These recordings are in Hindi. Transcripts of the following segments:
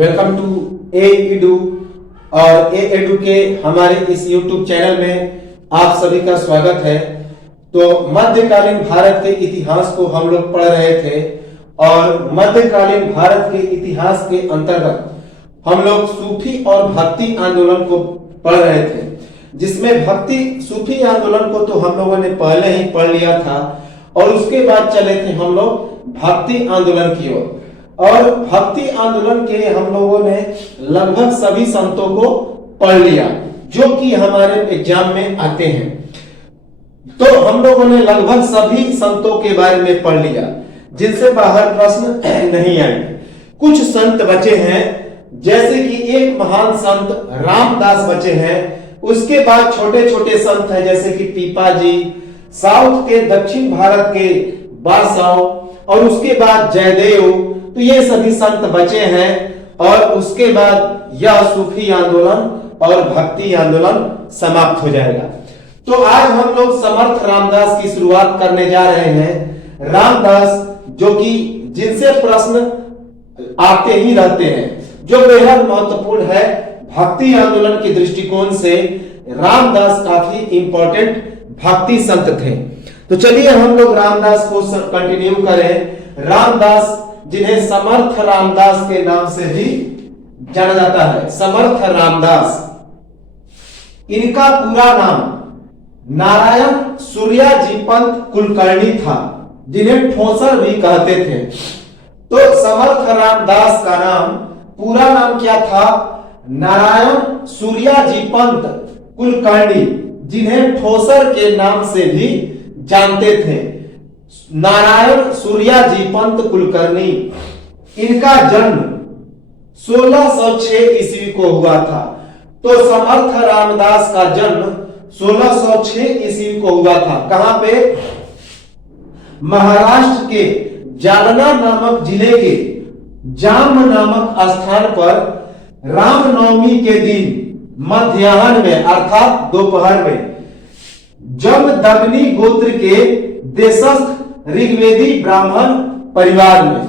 Welcome to A edu. और ए एडू के हमारे इस यूट्यूब चैनल में आप सभी का स्वागत है। तो मध्यकालीन भारत के इतिहास को हम लोग पढ़ रहे थे और मध्यकालीन भारत के इतिहास के अंतर्गत हम लोग सूफी और भक्ति आंदोलन को पढ़ रहे थे, जिसमें भक्ति सूफी आंदोलन को तो हम लोगों ने पहले ही पढ़ लिया था और उसके बाद चले थे हम लोग भक्ति आंदोलन की ओर। और भक्ति आंदोलन के हम लोगों ने लगभग सभी संतों को पढ़ लिया जो कि हमारे एग्जाम में आते हैं। तो हम लोगों ने लगभग सभी संतों के बारे में पढ़ लिया जिनसे बाहर प्रश्न नहीं आए। कुछ संत बचे हैं, जैसे कि एक महान संत रामदास बचे हैं। उसके बाद छोटे छोटे संत हैं जैसे कि पीपा जी, साउथ के दक्षिण भारत के बासाओ, और उसके बाद जयदेव। तो ये सभी संत बचे हैं और उसके बाद यह सूफी आंदोलन और भक्ति आंदोलन समाप्त हो जाएगा। तो आज हम लोग समर्थ रामदास की शुरुआत करने जा रहे हैं। रामदास जो कि जिनसे प्रश्न आते ही रहते हैं, जो बेहद महत्वपूर्ण है भक्ति आंदोलन के दृष्टिकोण से। रामदास काफी इंपॉर्टेंट भक्ति संत थे। तो चलिए हम लोग रामदास को कंटिन्यू करें। रामदास जिन्हें समर्थ रामदास के नाम से भी जाना जाता है, समर्थ रामदास। इनका पूरा नाम नारायण सूर्याजीपंत कुलकर्णी था, जिन्हें ठोसर भी कहते थे। तो समर्थ रामदास का नाम पूरा नाम क्या था? नारायण सूर्याजीपंत कुलकर्णी, जिन्हें ठोसर के नाम से भी जानते थे। नारायण सूर्याजीपंत कुलकर्णी। इनका जन्म 1606 ईस्वी को हुआ था। तो समर्थ रामदास का जन्म 1606 ईस्वी को हुआ था। कहां पे? महाराष्ट्र के जालना नामक जिले के जाम नामक स्थान पर रामनवमी के दिन मध्याह्न में अर्थात दोपहर में जमदग्नि गोत्र के देशस्थ ऋग्वेदी ब्राह्मण परिवार में।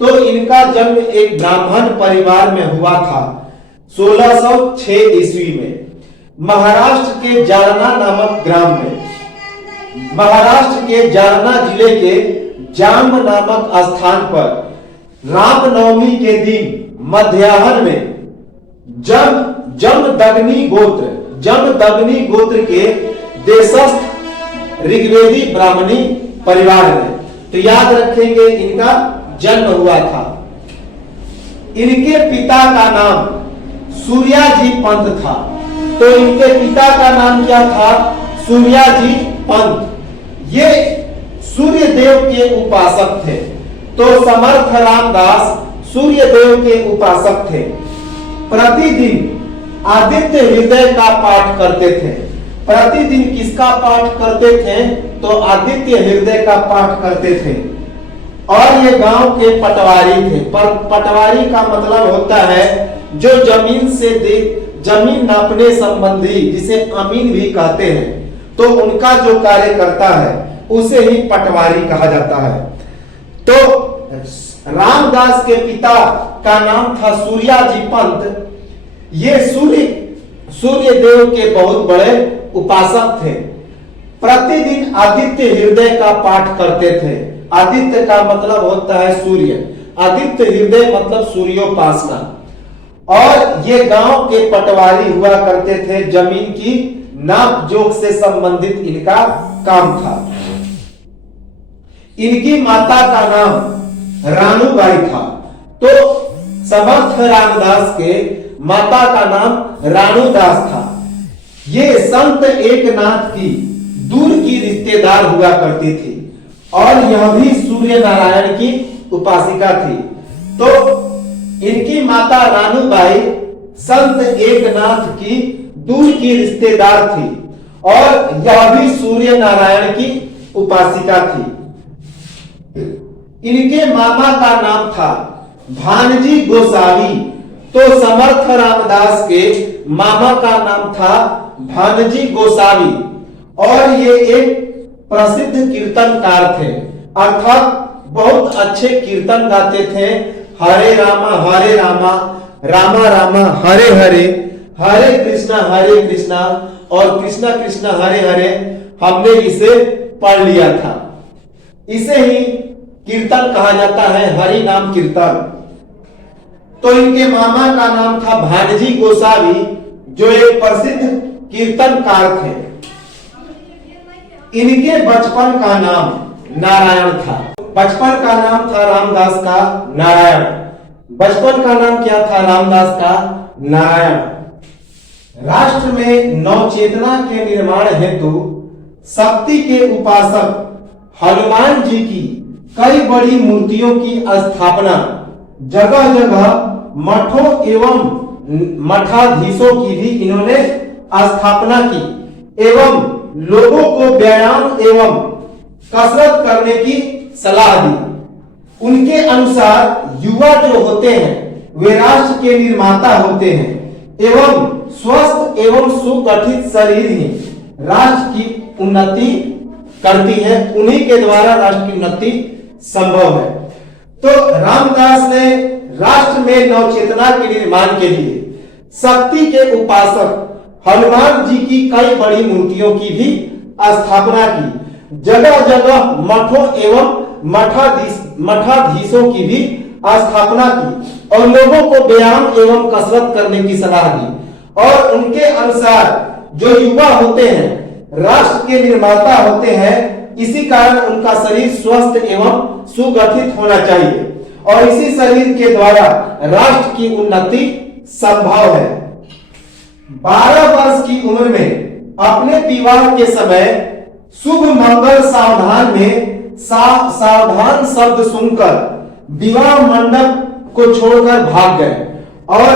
तो इनका जन्म एक ब्राह्मण परिवार में हुआ था 1606 ईस्वी में, महाराष्ट्र के जालना नामक ग्राम में। महाराष्ट्र के जालना जिले के जाम नामक स्थान पर रामनवमी के दिन मध्याह्न में जमदग्नि गोत्र के देशस्थ ऋग्वेदी ब्राह्मणी परिवार में। तो याद रखेंगे इनका जन्म हुआ था। इनके पिता का नाम सूर्याजी पंत था। तो इनके पिता का नाम क्या था? सूर्याजी पंत। ये सूर्य देव के उपासक थे। तो समर्थ रामदास सूर्य देव के उपासक थे। प्रतिदिन आदित्य हृदय का पाठ करते थे। प्रतिदिन किसका पाठ करते थे? तो आदित्य हृदय का पाठ करते थे। और ये गांव के पटवारी थे। पटवारी का मतलब होता है जो जमीन से जमीन नापने संबंधी, जिसे अमीन भी कहते हैं। तो उनका जो कार्य करता है उसे ही पटवारी कहा जाता है। तो रामदास के पिता का नाम था सूर्याजी पंत। ये सूर्य देव के बहुत बड़े उपासक थे। प्रतिदिन आदित्य हृदय का पाठ करते थे। आदित्य का मतलब होता है सूर्य, आदित्य हृदय मतलब सूर्योपासना। और ये गांव के पटवारी हुआ करते थे। जमीन की नाप जोख से संबंधित इनका काम था। इनकी माता का नाम रानूबाई था। तो समर्थ रामदास के माता का नाम रानूदास था। ये संत एकनाथ की दूर की रिश्तेदार हुआ करती थी और यह भी सूर्य नारायण की उपासिका थी। तो इनकी माता रानूबाई संत एकनाथ की दूर की रिश्तेदार थी और यह भी सूर्य नारायण की उपासिका थी। इनके मामा का नाम था भानजी गोसावी। तो समर्थ रामदास के मामा का नाम था भानजी गोसावी और ये एक प्रसिद्ध कीर्तनकार थे, अर्थात बहुत अच्छे कीर्तन गाते थे। हरे रामा रामा रामा हरे हरे, हरे कृष्णा और कृष्णा कृष्णा हरे हरे हमने इसे पढ़ लिया था। इसे ही कीर्तन कहा जाता है, हरि नाम कीर्तन। तो इनके मामा का नाम था भानजी गोसावी, जो एक प्रसिद्ध कीर्तनकार थे। इनके बचपन का नाम नारायण था। बचपन का नाम था रामदास का नारायण। बचपन का नाम क्या था? रामदास का नारायण। राष्ट्र में नवचेतना के निर्माण हेतु शक्ति के उपासक हनुमान जी की कई बड़ी मूर्तियों की स्थापना, जगह जगह मठों एवं मठाधीशों की भी इन्होंने स्थापना की एवं लोगों को व्यायाम एवं कसरत करने की सलाह दी। उनके अनुसार युवा जो होते हैं वे राष्ट्र के निर्माता होते हैं एवं स्वस्थ एवं सुगठित शरीर ही राष्ट्र की उन्नति करती है। उन्हीं के द्वारा राष्ट्र की उन्नति संभव है। तो रामदास ने राष्ट्र में नवचेतना के निर्माण के लिए शक्ति के उपासक हनुमान जी की कई बड़ी मूर्तियों की भी स्थापना की, जगह जगह मठों एवं मठाधीशों की भी स्थापना की और लोगों को व्यायाम एवं कसरत करने की सलाह दी। और उनके अनुसार जो युवा होते हैं राष्ट्र के निर्माता होते हैं, इसी कारण उनका शरीर स्वस्थ एवं सुगठित होना चाहिए और इसी शरीर के द्वारा राष्ट्र की उन्नति संभव है। 12 वर्ष की उम्र में अपने विवाह के समय शुभ मंगल सावधान में सावधान शब्द सुनकर विवाह मंडप को छोड़कर भाग गए और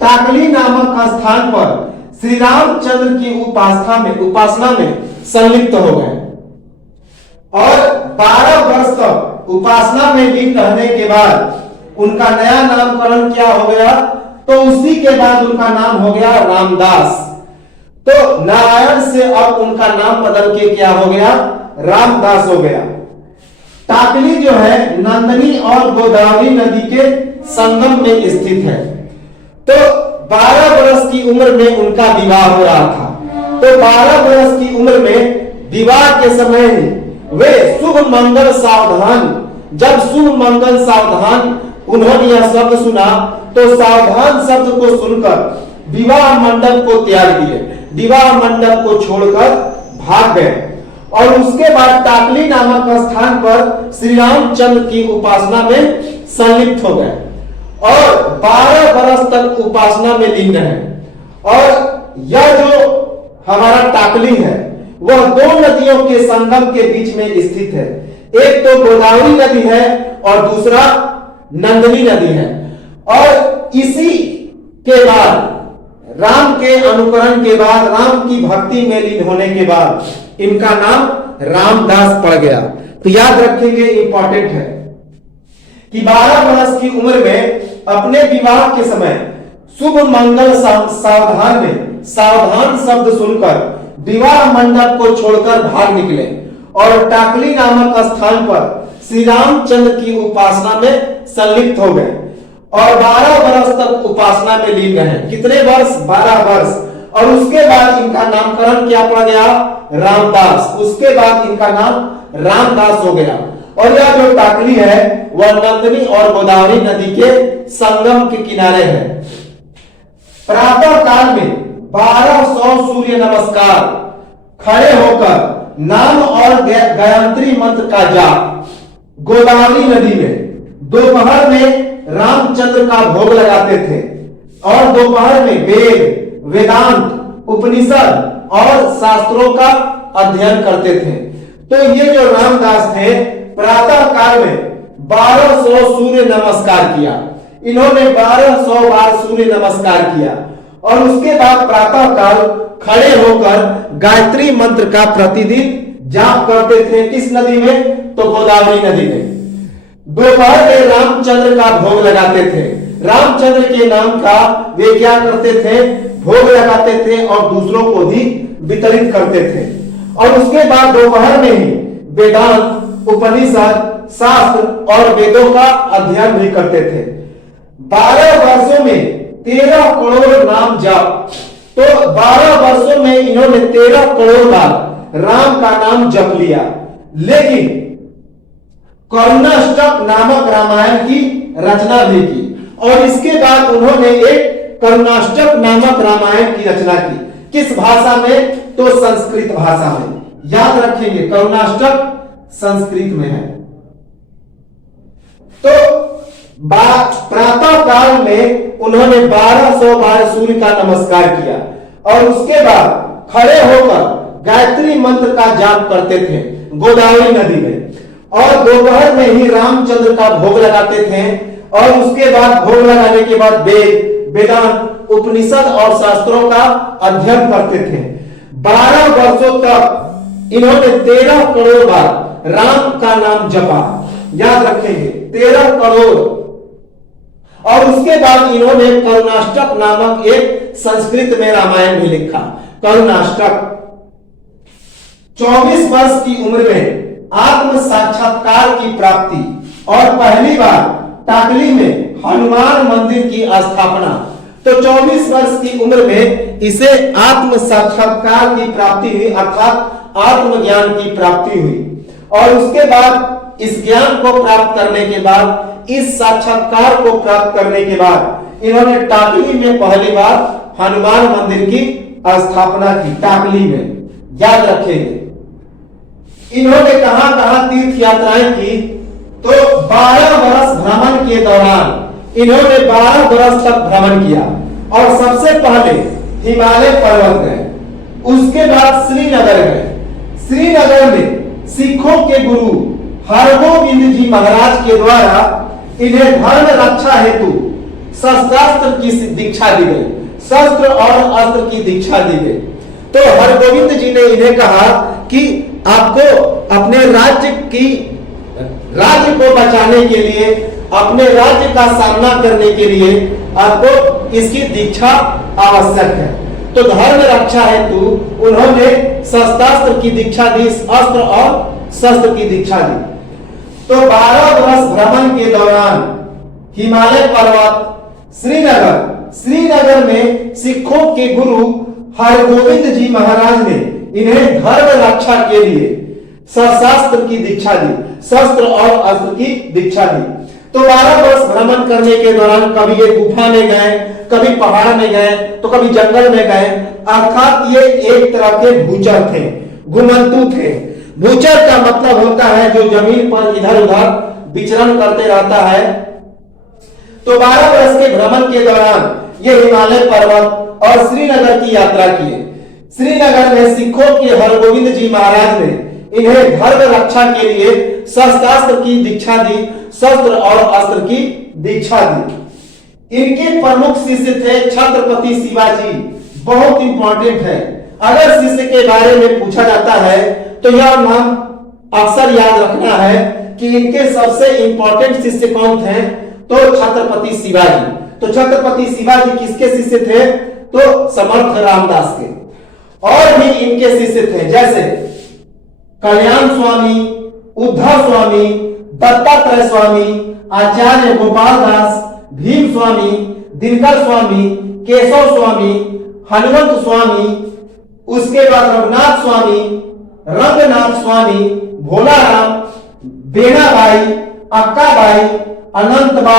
टाकली नामक स्थान पर श्री रामचंद्र की उपासना में संलिप्त हो गए और 12 वर्ष तक उपासना में लीन रहने के बाद उनका नया नामकरण क्या हो गया? तो उसी के बाद उनका नाम हो गया रामदास। तो नारायण से अब उनका नाम बदल के क्या हो गया? रामदास हो गया। टाकली जो है नंदनी और गोदावरी नदी के संगम में स्थित है। तो 12 वर्ष की उम्र में उनका विवाह हो रहा था। तो 12 वर्ष की उम्र में विवाह के समय वे शुभ मंगल सावधान, जब शुभ मंगल सावधान उन्होंने यह शब्द सुना तो सावधान शब्द को सुनकर विवाह मंडप को त्याग दिए, विवाह मंडप को छोड़कर भाग गए और उसके बाद टाकली नामक स्थान पर श्री रामचंद्र की उपासना में संलिप्त हो गए और 12 वर्ष तक उपासना में लीन रहे। और यह जो हमारा टाकली है वह 2 नदियों के संगम के बीच में स्थित है। एक तो गोदावरी नदी है और दूसरा नंदनी नदी है। और इसी के बाद राम के अनुकरण के बाद, राम की भक्ति में लीन होने के बाद इनका नाम रामदास पड़ गया। तो याद रखेंगे, इंपॉर्टेंट है कि 12 वर्ष की उम्र में अपने विवाह के समय शुभ मंगल सावधान में सावधान शब्द सुनकर विवाह मंडप को छोड़कर भाग निकले और टाकली नामक स्थान पर श्री रामचंद्र की उपासना में संलिप्त हो गए और 12 वर्ष तक उपासना में लीन रहे। कितने वर्ष? 12 वर्ष। और उसके बाद इनका नामकरण क्या पड़ गया? रामदास। उसके बाद इनका नाम रामदास हो गया। और यह जो टाकली है वह नंदनी और गोदावरी नदी के संगम के किनारे है। प्रातः काल में 1200 सूर्य नमस्कार खड़े होकर नाम और गायत्री मंत्र का जाप गोदावरी नदी में। दोपहर में रामचंद्र का भोग लगाते थे और दोपहर में वेद, वेदांत, उपनिषद और शास्त्रों का अध्ययन करते थे। तो ये जो रामदास थे प्रातः काल में 1200 सूर्य नमस्कार किया। इन्होंने 1200 बार सूर्य नमस्कार किया और उसके बाद प्रातः काल खड़े होकर गायत्री मंत्र का प्रतिदिन जाप करते थे। किस नदी में? तो गोदावरी नदी में। दोपहर में रामचंद्र का भोग लगाते थे। रामचंद्र के नाम का वे क्या करते थे? भोग लगाते थे और दूसरों को भी वितरित करते थे। और उसके बाद दोपहर में ही वेदांत, उपनिषद, शास्त्र और वेदों का अध्ययन भी करते थे। 12 वर्षों में 13 करोड़ नाम जप। तो 12 वर्षों में इन्होंने 13 करोड़ बार राम का नाम जप लिया। लेकिन करुणाष्टक नामक रामायण की रचना भी की और इसके बाद उन्होंने एक करुणाष्टक नामक रामायण की रचना की। किस भाषा में? तो संस्कृत भाषा में। याद रखेंगे, करुणाष्टक संस्कृत में है। तो प्रातः काल में उन्होंने 1200 बार सूर्य का नमस्कार किया और उसके बाद खड़े होकर गायत्री मंत्र का जाप करते थे गोदावरी नदी में, और दोपहर में ही रामचंद्र का भोग लगाते थे और उसके बाद भोग लगाने के बाद वेद, वेदांत, उपनिषद और शास्त्रों का अध्ययन करते थे। 12 वर्षों तक इन्होंने 13 करोड़ बार राम का नाम जपा। याद रखेंगे, 13 करोड़। और उसके बाद इन्होंने करुणाष्टक नामक एक संस्कृत में रामायण भी लिखा, करुणाष्टक। 24 वर्ष की उम्र में आत्म साक्षात्कार की प्राप्ति और पहली बार टाकली में हनुमान मंदिर की स्थापना। तो 24 वर्ष की उम्र में इसे आत्म साक्षात्कार की प्राप्ति हुई, अर्थात आत्मज्ञान की प्राप्ति हुई। और उसके बाद इस ज्ञान को प्राप्त करने के बाद, इस साक्षात्कार को प्राप्त करने के बाद इन्होंने टाकली में पहली बार हनुमान मंदिर की स्थापना की, टाकली में। याद रखेंगे, इन्होंने कहां कहां तीर्थ यात्राएं की? तो 12 वर्ष भ्रमण के दौरान इन्होंने 12 वर्ष तक भ्रमण किया और सबसे पहले हिमालय पर्वत गए, उसके बाद श्रीनगर गए। श्रीनगर में सिखों के गुरु हरगोविंद जी महाराज के द्वारा इन्हें धर्म रक्षा हेतु शस्त्रास्त्र की दीक्षा दी गई, शस्त्र और अस्त्र की दीक्षा दी गई। तो हरगोविंद जी ने इन्हें कहा कि आपको अपने राज्य को बचाने के लिए, अपने राज्य का सामना करने के लिए आपको इसकी दीक्षा आवश्यक है। तो धर्म रक्षा हेतु उन्होंने शस्त्रास्त्र की दीक्षा दी, अस्त्र और शस्त्र की दीक्षा दी। तो 12 वर्ष भ्रमण के दौरान हिमालय पर्वत, श्रीनगर में सिखों के गुरु हरगोविंद जी महाराज ने इन्हें धर्म रक्षा के लिए शस्त्र की दीक्षा दी, शस्त्र और अस्त्र की दीक्षा दी। तो 12 वर्ष भ्रमण करने के दौरान कभी ये गुफा में गए, कभी पहाड़ में गए, तो कभी जंगल में गए। अर्थात ये एक तरह के भूचर थे, घुमंतु थे। भूचर का मतलब होता है जो जमीन पर इधर उधर विचरण करते रहता है। तो 12 वर्ष के भ्रमण के दौरान ये हिमालय पर्वत और श्रीनगर की यात्रा किए। श्रीनगर में सिखों के हरगोविंद जी महाराज ने इन्हें धर्म रक्षा के लिए शस्त्रास्त्र की दीक्षा दी, शस्त्र और अस्त्र की दीक्षा दी। इनके प्रमुख शिष्य थे छत्रपति शिवाजी। बहुत इंपॉर्टेंट है, अगर शिष्य के बारे में पूछा जाता है तो यह नाम अक्सर याद रखना है कि इनके सबसे इंपॉर्टेंट शिष्य कौन थे? तो छत्रपति शिवाजी। तो छत्रपति शिवाजी किसके शिष्य थे? तो समर्थ रामदास के। और भी इनके शिष्य थे जैसे कल्याण स्वामी, उद्धव स्वामी, दत्तात्रेय स्वामी, आचार्य गोपाल दास, भीम स्वामी, दिनकर स्वामी, केशव स्वामी, हनुमंत स्वामी, उसके बाद रघुनाथ स्वामी, रंगनाथ स्वामी, भोलाराम, बेनाबाई, अक्काबाई, अनंतबा,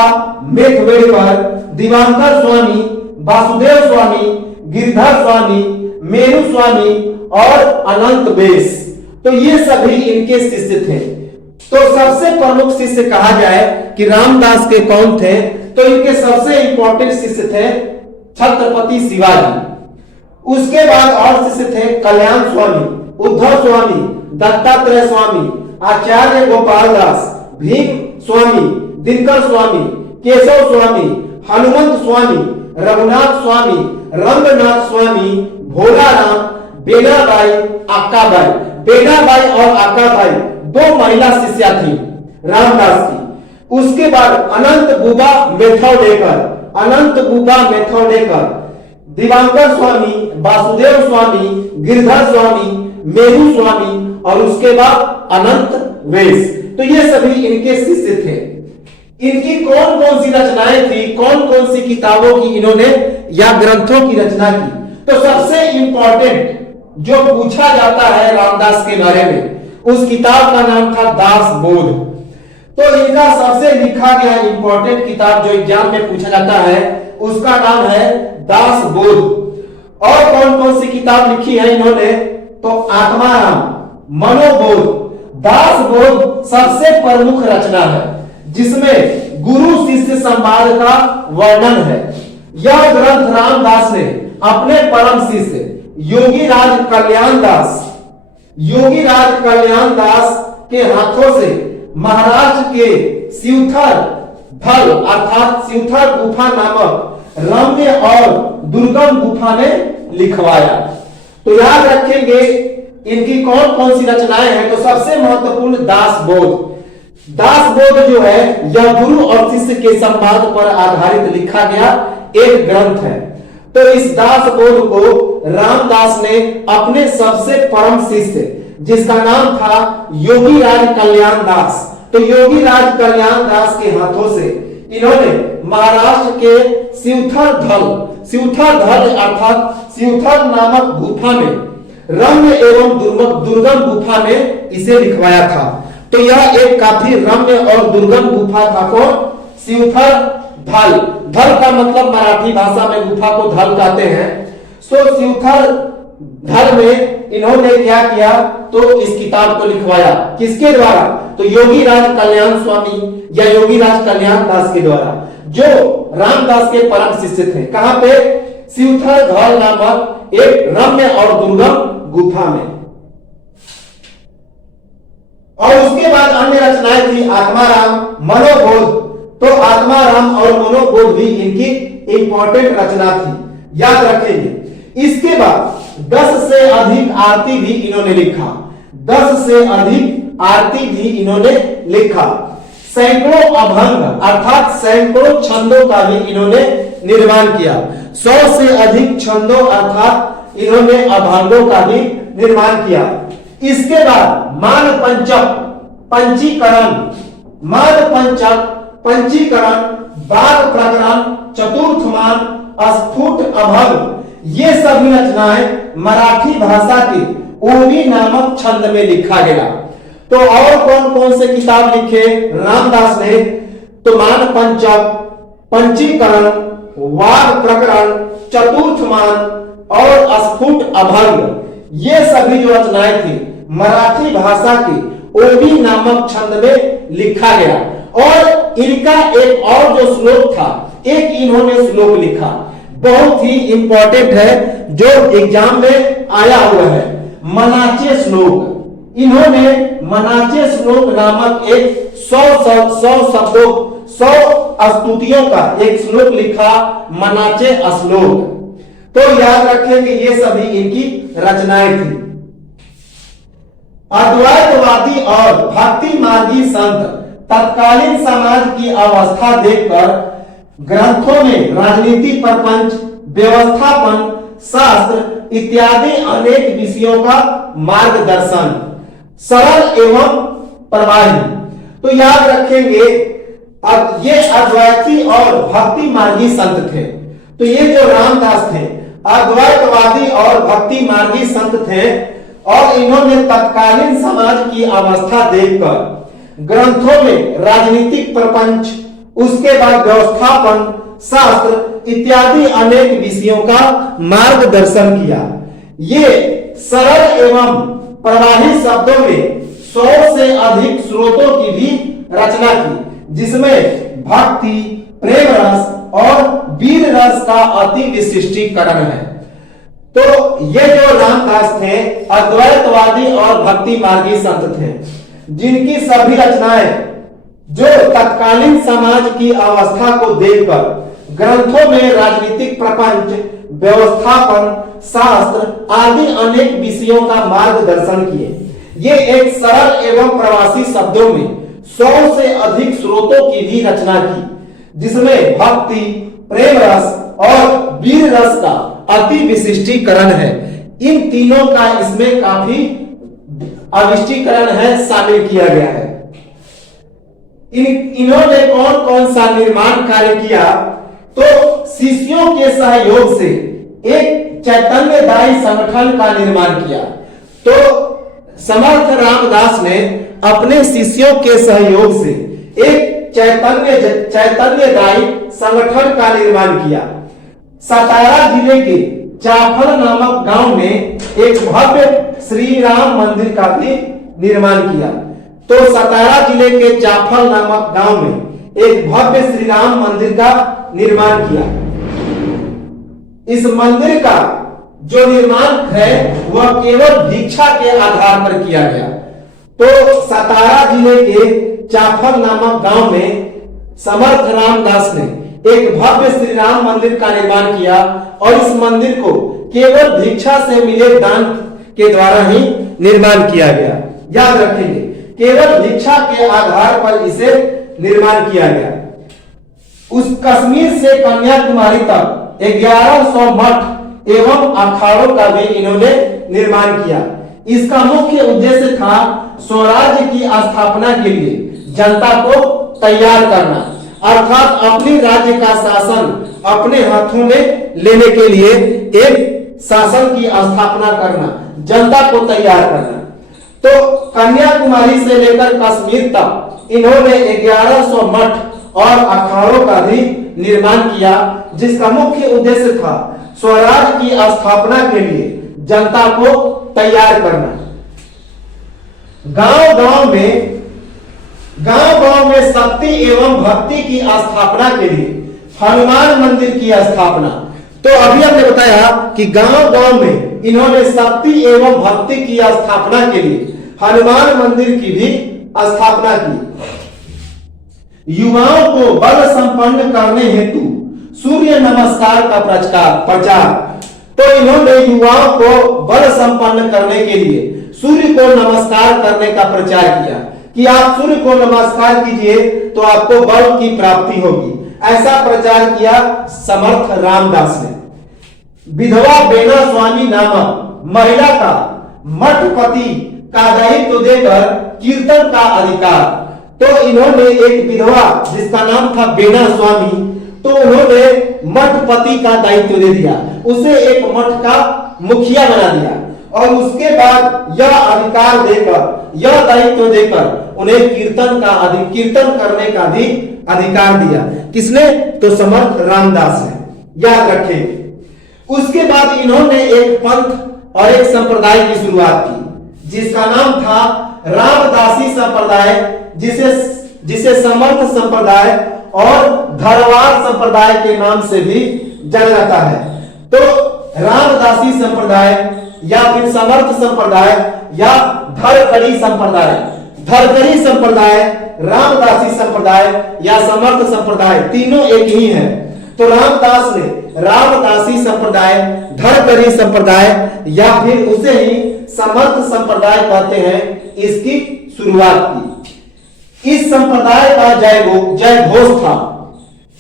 मेघवेड़कर, दिवांकर स्वामी, वासुदेव स्वामी, गिरधर स्वामी, मेरू स्वामी और अनंत बेस। तो ये सभी इनके शिष्य थे। तो सबसे प्रमुख शिष्य कहा जाए कि रामदास के कौन थे? तो इनके सबसे इंपॉर्टेंट शिष्य थे छत्रपति शिवाजी। उसके बाद और शिष्य थे कल्याण स्वामी, उद्धव स्वामी, दत्तात्रेय स्वामी, आचार्य गोपाल दास, भीम स्वामी, दिनकर स्वामी, केशव स्वामी, हनुमंत स्वामी, रघुनाथ स्वामी, रंगनाथ स्वामी, भोलाराम, बेनाबाई, अक्काबाई। बेनाबाई और अक्काबाई दो महिला शिष्या थी रामदास की। उसके बाद अनंत बुबा मेथौडेकर, दिवांकर स्वामी, वासुदेव स्वामी, गिरधर स्वामी, मेरू स्वामी और उसके बाद अनंत वेश। तो ये सभी इनके शिष्य थे। इनकी कौन कौन सी रचनाएं थी, कौन कौन सी किताबों की इन्होंने या ग्रंथों की रचना की। तो सबसे इंपॉर्टेंट जो पूछा जाता है रामदास के बारे में, उस किताब का नाम था दास बोध। तो इनका सबसे लिखा गया इंपॉर्टेंट किताब जो एग्जाम में पूछा जाता है उसका नाम है दास बोध। और कौन कौन सी किताब लिखी है इन्होंने, तो आत्माराम, मनोबोध, दास बोध सबसे प्रमुख रचना है जिसमें गुरु शिष्य संवाद का वर्णन है। यह ग्रंथ रामदास ने अपने परम शिष्य योगीराज कल्याण दास के हाथों से महाराष्ट्र के सिवथर ढल अर्थात सिवथर गुफा नामक रम्य और दुर्गम गुफा में लिखवाया। तो याद रखेंगे इनकी कौन कौन सी रचनाएं हैं। तो सबसे महत्वपूर्ण दास बोध जो है यह गुरु और शिष्य के संवाद पर आधारित लिखा गया एक ग्रंथ है। तो इस दास बोध को रामदास ने अपने सबसे परम शिष्य जिसका नाम था योगीराज कल्याण दास, तो योगीराज कल्याण दास के हाथों से इन्होंने महाराष्ट्र के सिवथर ढल अर्थात सिवथर नामक गुफा में, रम्य एवं दुर्गम गुफा में इसे लिखवाया था। तो यह एक काफी रम्य और दुर्गम गुफा था। कौन? सिवथर ढल। ढल का मतलब मराठी भाषा में गुफा को ढल कहते हैं। सो सिवथर ढल में इन्होंने क्या किया, तो इस किताब को लिखवाया। किसके द्वारा? तो योगीराज कल्याण स्वामी या योगीराज कल्याण दास के द्वारा, जो रामदास के परम शिष्य थे। कहां पे? सिवथर ढल नामक एक रम्य और दुर्गम गुफा में। और उसके बाद अन्य रचनाएं थी आत्माराम, मनोबोध। तो आत्माराम और मनोबोध भी इनकी इंपॉर्टेंट रचना थी, याद रखेंगे। इसके बाद 10 से अधिक आरती भी इन्होंने लिखा। 10 से अधिक आरती भी इन्होंने लिखा। सैकड़ों अभंग अर्थात सैकड़ों छंदों का भी इन्होंने निर्माण किया। 100 से अधिक छंदों अर्थात इन्होंने अभंगों का भी निर्माण किया। इसके बाद पंचीकरण, बाल प्रकरण, चतुर्थमान, स्फुट अभंग, ये सभी रचनाएं मराठी भाषा के ओवी नामक छंद में लिखा गया। तो और कौन कौन से किताब लिखे रामदास ने? तो मानपंचक, पंचीकरण, वाद प्रकरण, चतुर्थमान और स्फुट अभंग, ये सभी जो रचनाएं थी मराठी भाषा के ओवी नामक छंद में लिखा गया। और इनका एक और जो श्लोक था, एक इन्होंने श्लोक लिखा, बहुत ही इंपॉर्टेंट है, जो एग्जाम में आया हुआ है, मनाचे श्लोक। इन्होंने मनाचे श्लोक नामक एक 100 स्तुतियों का एक श्लोक लिखा, मनाचे श्लोक। तो याद रखेंगे ये सभी इनकी रचनाएं थी। अद्वैतवादी और भक्ति मार्गी संत तत्कालीन समाज की अवस्था देखकर ग्रंथों में राजनीति, प्रपंच, व्यवस्थापन, शास्त्र इत्यादि अनेक विषयों का मार्गदर्शन, सरल एवं प्रवाही। तो याद रखेंगे अब ये अद्वैती और भक्ति मार्गी संत थे। तो ये जो रामदास थे अद्वैतवादी और भक्ति मार्गी संत थे, और इन्होंने तत्कालीन समाज की अवस्था देखकर ग्रंथों में राजनीतिक, प्रपंच, उसके बाद व्यवस्थापन, शास्त्र इत्यादि अनेक विषयों का मार्गदर्शन किया। ये सरल एवं प्रवाही शब्दों में 100 से अधिक स्रोतों की भी रचना की, जिसमें भक्ति, प्रेम रस और वीर रस का अति विशिष्टीकरण है। तो ये जो रामदास थे अद्वैतवादी और भक्ति मार्गी संत थे, जिनकी सभी रचनाएं जो तत्कालीन समाज की अवस्था को देखकर ग्रंथों में राजनीतिक, प्रपंच, व्यवस्थापन, शास्त्र आदि अनेक विषयों का मार्गदर्शन किए। ये एक सरल एवं प्रवासी शब्दों में 100 से अधिक स्रोतों की भी रचना की, जिसमें भक्ति, प्रेम रस और वीर रस का अति विशिष्टीकरण है। इन तीनों का इसमें काफी अविष्टीकरण है, शामिल किया गया है। इन्होंने कौन कौन सा निर्माण कार्य किया? तो शिष्यों के सहयोग से एक चैतन्यदायी संगठन का निर्माण किया। तो समर्थ रामदास ने अपने शिष्यों के सहयोग से एक चैतन्यदायी संगठन का निर्माण किया। सतारा जिले के जाफर नामक गांव में एक भव्य श्री राम मंदिर का भी निर्माण किया। तो सतारा जिले के जाफर नामक गांव में एक भव्य श्री राम मंदिर का निर्माण किया। इस मंदिर का जो निर्माण है वह केवल भिक्षा के आधार पर किया गया। तो सतारा जिले के जाफर नामक गांव में समर्थ रामदास ने एक भव्य श्री राम मंदिर का निर्माण किया और इस मंदिर को केवल भिक्षा से मिले दान के द्वारा ही निर्माण किया गया। याद रखेंगे, केवल भिक्षा के आधार पर इसे निर्माण किया गया। उस कश्मीर से कन्याकुमारी तक 1100 मठ एवं अखाड़ों का भी इन्होंने निर्माण किया। इसका मुख्य उद्देश्य था स्वराज्य की स्थापना के लिए जनता को तैयार करना, अर्थात अपने राज्य का शासन अपने हाथों में लेने के लिए एक शासन की स्थापना करना, जनता को तैयार करना। तो कन्याकुमारी से लेकर कश्मीर तक इन्होंने 1100 मठ और अखाड़ों का भी निर्माण किया, जिसका मुख्य उद्देश्य था स्वराज की स्थापना के लिए जनता को तैयार करना। गांव-गांव में शक्ति एवं भक्ति की स्थापना के लिए हनुमान मंदिर की स्थापना। तो अभी हमने बताया कि गांव-गांव में इन्होंने शक्ति एवं भक्ति की स्थापना के लिए हनुमान मंदिर की भी स्थापना की। युवाओं को बल संपन्न करने हेतु सूर्य नमस्कार का प्रचार। तो इन्होंने युवाओं को बल संपन्न करने के लिए सूर्य को नमस्कार करने का प्रचार किया कि आप सूर्य को नमस्कार कीजिए तो आपको बल की प्राप्ति होगी। ऐसा प्रचार किया समर्थ रामदास ने। विधवा बेना स्वामी नामक महिला का मठपति का दायित्व देकर कीर्तन का अधिकार। तो इन्होंने एक विधवा जिसका नाम था बेना स्वामी, तो उन्होंने मठपति का दायित्व दे दिया, उसे एक मठ का मुखिया बना दिया और उसके बाद यह अधिकार देकर, यह दायित्व देकर उन्हें कीर्तन करने का भी अधिकार दिया। किसने? तो समर्थ रामदास ने। याद रखें। उसके बाद इन्होंने एक पंथ और एक संप्रदाय की शुरुआत की जिसका नाम था रामदासी संप्रदाय, जिसे समर्थ संप्रदाय और धरवार संप्रदाय के नाम से भी जाना जाता है। तो रामदासी संप्रदाय या फिर समर्थ संप्रदाय या धरकरी संप्रदाय, रामदासी संप्रदाय या समर्थ संप्रदाय, तीनों एक ही है। तो रामदास ने रामदासी संप्रदाय, धरकरी संप्रदाय या फिर उसे ही समर्थ संप्रदाय कहते हैं, इसकी शुरुआत की। इस संप्रदाय का जय घोष था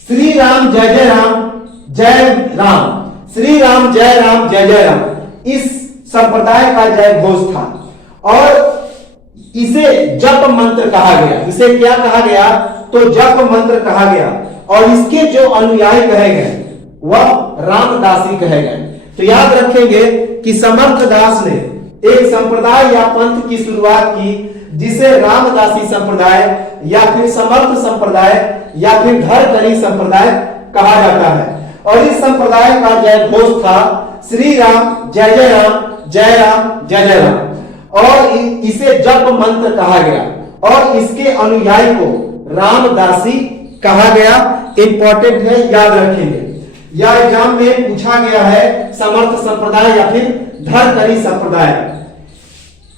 श्री राम जय जय राम जय राम, श्री राम जय राम जय जय राम। इस संप्रदाय का जय घोष था और इसे जप मंत्र कहा गया। इसे क्या कहा गया? तो जप मंत्र कहा गया और इसके जो अनुयायी कहे गए वह रामदासी कहे गए। तो याद रखेंगे कि समर्थ दास ने एक संप्रदाय या पंथ की शुरुआत की जिसे रामदासी संप्रदाय या फिर समर्थ संप्रदाय या फिर धरकरी संप्रदाय कहा जाता है। और इस संप्रदाय का जय घोष था श्री राम जय जय राम जय राम जय जय राम और इसे जप मंत्र कहा गया और इसके अनुयायी को रामदासी कहा गया। इंपॉर्टेंट है, याद रखेंगे। यह एग्जाम में पूछा गया है समर्थ संप्रदाय या फिर धरकरी संप्रदाय।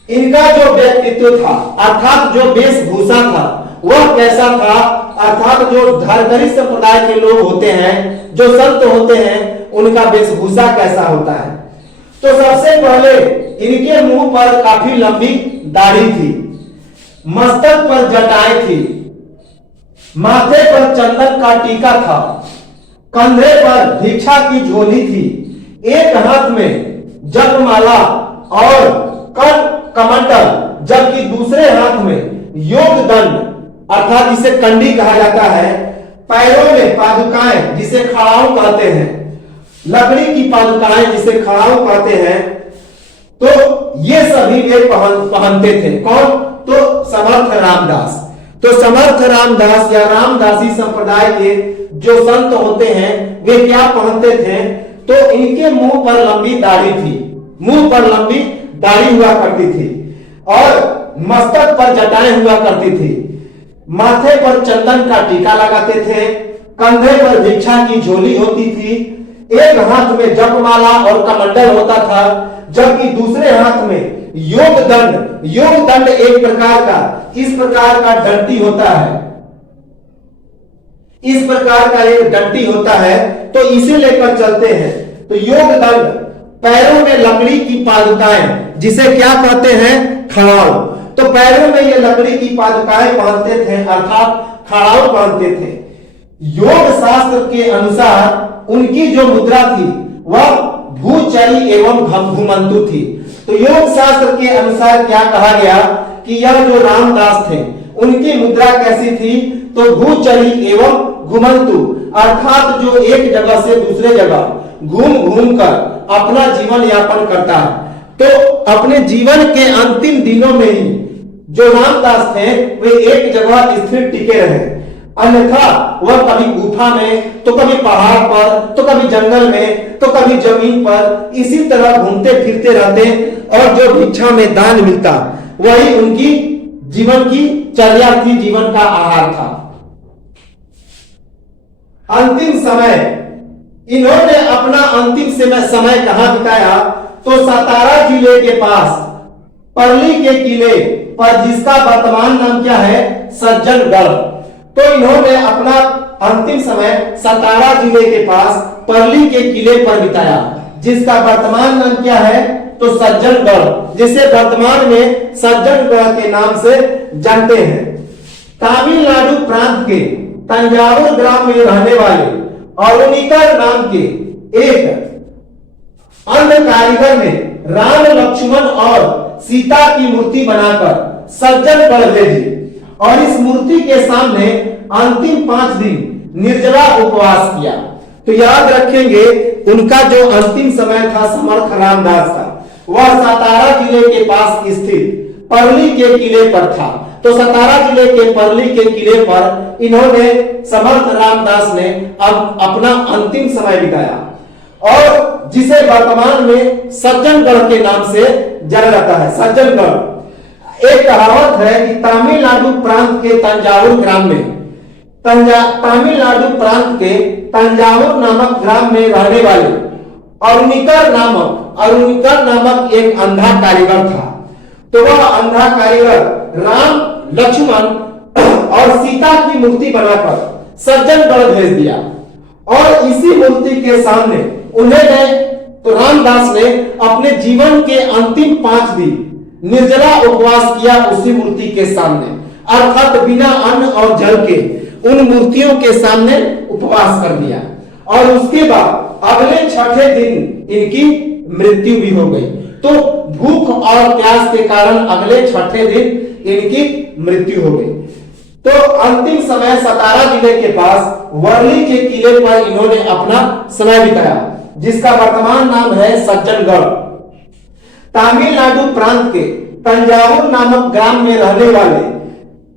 इनका जो व्यक्तित्व था अर्थात जो वेशभूषा था वह कैसा था? अर्थात जो धरकरी संप्रदाय के लोग होते हैं, जो संत होते हैं, उनका वेशभूषा कैसा होता है? तो सबसे पहले इनके मुंह पर काफी लंबी दाढ़ी थी, मस्तक पर जटाएं थी, माथे पर चंदन का टीका था, कंधे पर भिक्षा की झोली थी, एक हाथ में जपमाला और कमंडल, जबकि दूसरे हाथ में योग दंड अर्थात इसे कंडी कहा जाता है। पैरों में पादुकाएं जिसे खड़ाऊ कहते हैं, लकड़ी की पादुकाएं जिसे खड़ाऊ कहते हैं, तो ये सभी वे पहनते थे। कौन? तो समर्थ रामदास। तो समर्थ रामदास या रामदासी संप्रदाय के जो संत होते हैं वे क्या पहनते थे? तो इनके मुंह पर लंबी दाढ़ी थी, मुंह पर लंबी दाढ़ी हुआ करती थी और मस्तक पर जटाएं हुआ करती थी। माथे पर चंदन का टीका लगाते थे, कंधे पर भिक्षा की झोली होती थी, एक हाथ में जपमाला और कमंडल होता था, जबकि दूसरे हाथ में योग दंड एक प्रकार का, इस प्रकार का डंटी होता है, इस प्रकार का एक डंटी होता है, तो इसे लेकर चलते हैं। तो योग दंड, पैरों में लकड़ी की पादुकाएं जिसे क्या कहते हैं? खड़ाऊ। तो पैरों में ये लकड़ी की पादुकाएं पहनते थे, अर्थात खड़ाऊ पहनते थे। योग शास्त्र के अनुसार उनकी जो मुद्रा थी वह भूचरी एवं घुमंतु थी। तो योग शास्त्र के अनुसार क्या कहा गया कि यह जो रामदास थे उनकी मुद्रा कैसी थी? तो भूचरी एवं घुमंतु, अर्थात जो एक जगह से दूसरे जगह घूम घूम कर अपना जीवन यापन करता है। तो अपने जीवन के अंतिम दिनों में ही जो रामदास थे वे एक जगह स्थिर टिके रहे, अन्यथा वह कभी गुफा में, तो कभी पहाड़ पर, तो कभी जंगल में, तो कभी जमीन पर, इसी तरह घूमते फिरते रहते और जो भिक्षा में दान मिलता वही उनकी जीवन की चर्या थी, जीवन का आहार था। अंतिम समय, इन्होंने अपना अंतिम समय कहां बिताया? तो सातारा जिले के पास परली के किले पर, जिसका वर्तमान नाम क्या है? सज्जनगढ़। तो इन्होंने अपना अंतिम समय सातारा जिले के पास परली के किले पर बिताया, जिसका वर्तमान नाम क्या है? तो सज्जनगढ़, जिसे वर्तमान में सज्जनगढ़ के नाम से जानते हैं। तमिलनाडु प्रांत के तंजावुर ग्राम में रहने वाले अरुणिकर नाम के एक अन्य कारीगर ने राम, लक्ष्मण और सीता की मूर्ति बनाकर सज्जनगढ़ भेजी और इस मूर्ति के सामने अंतिम 5 दिन निर्जला उपवास किया। तो याद रखेंगे उनका जो अंतिम समय था समर्थ रामदास का, वह सातारा जिले के पास स्थित परली के किले पर था। तो सातारा जिले के परली के किले पर इन्होंने, समर्थ रामदास ने अब अपना अंतिम समय बिताया और जिसे वर्तमान में सज्जनगढ़ के नाम से जाना जाता है। सज्जनगढ़, एक कहावत है कि तमिलनाडु प्रांत के तंजावुर ग्राम में, तमिलनाडु प्रांत के तंजावुर नामक ग्राम में रहने वाले अरुणिकर नामक एक अंधा कारीगर था। तो वह अंधा कारीगर राम, लक्ष्मण और सीता की मूर्ति बनाकर सज्जनगढ़ भेज दिया और इसी मूर्ति के सामने तो रामदास ने अपने जीवन के अंतिम 5 दिन निर्जला उपवास किया उसी मूर्ति के सामने, अर्थात बिना अन्न और जल के उन मूर्तियों के सामने उपवास कर दिया और उसके बाद अगले 6ठे दिन इनकी मृत्यु भी हो गई। तो भूख और प्यास के कारण अगले 6ठे दिन इनकी मृत्यु हो गई। तो अंतिम समय सतारा जिले के पास वर्ली के किले पर इन्होंने अपना समय बिताया, जिसका वर्तमान नाम है सज्जनगढ़। तमिलनाडु प्रांत के तंजावुर नामक ग्राम में रहने वाले